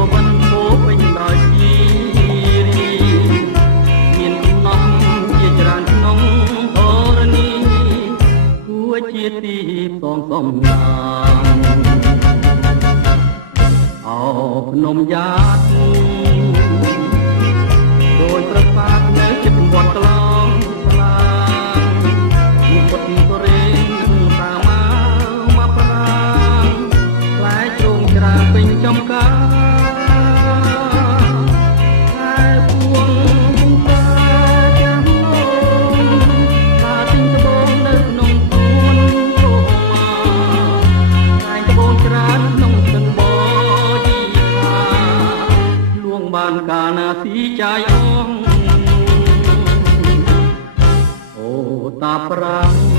ក៏មិនពោពេញដោយជីរីមានកំណត់ជាច្រើនក្នុងធរណីគួរជាទីផ្សងសំណាងអោភ្នំយ៉ាតដោយប្រសាទនៅជិតវត្តក្លងស្លាងពុទ្ធបរិញតាមកប្រាងផ្លែជ្រងច្រាពេញចំការតែពួងតាចាំងថាទិញត្បូងនៅក្នុងទួនអូម៉ាតែត្បូងច្រើនក្នុងស្ទឹងបជីខាលួងបានកាលណាទីចាយអងអូតាប្រាំង